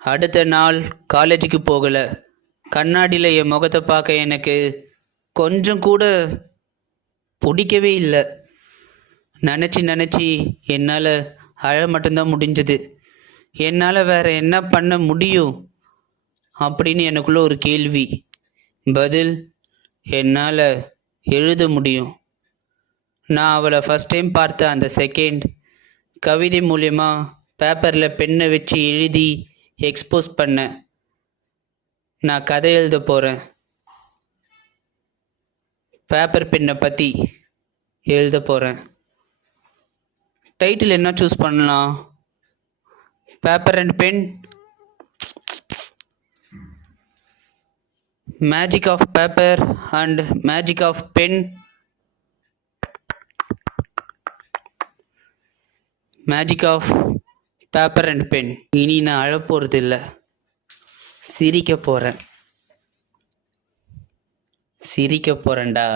அடுத்த நாள் காலேஜுக்கு போகலை. கண்ணாடியில் என் முகத்தை பார்க்க எனக்கு கொஞ்சம் கூட பிடிக்கவே இல்லை. நினச்சி நினச்சி என்னால் அழ மட்டும்தான் முடிஞ்சது. என்னால் வேற என்ன பண்ண முடியும் அப்படின்னு எனக்குள்ள ஒரு கேள்வி. பதில், என்னால் எழுத முடியும். நான் அவளை ஃபஸ்ட் டைம் பார்த்த அந்த செகண்ட் கவிதை மூலயமா பேப்பரில் பெண்ணை வச்சு எழுதி எக்ஸ்போஸ் பண்ணேன். நான் கதை எழுத போகிறேன். பேப்பர் பெண்ணை பற்றி எழுத போகிறேன். டைட்டில் என்ன சூஸ் பண்ணலாம்? Paper and pen, magic of paper and magic of pen, magic of paper and pen. இனி நான் அழப்போகிறது இல்லை, சிரிக்க போகிறேன். சிரிக்க போகிறேன்டா.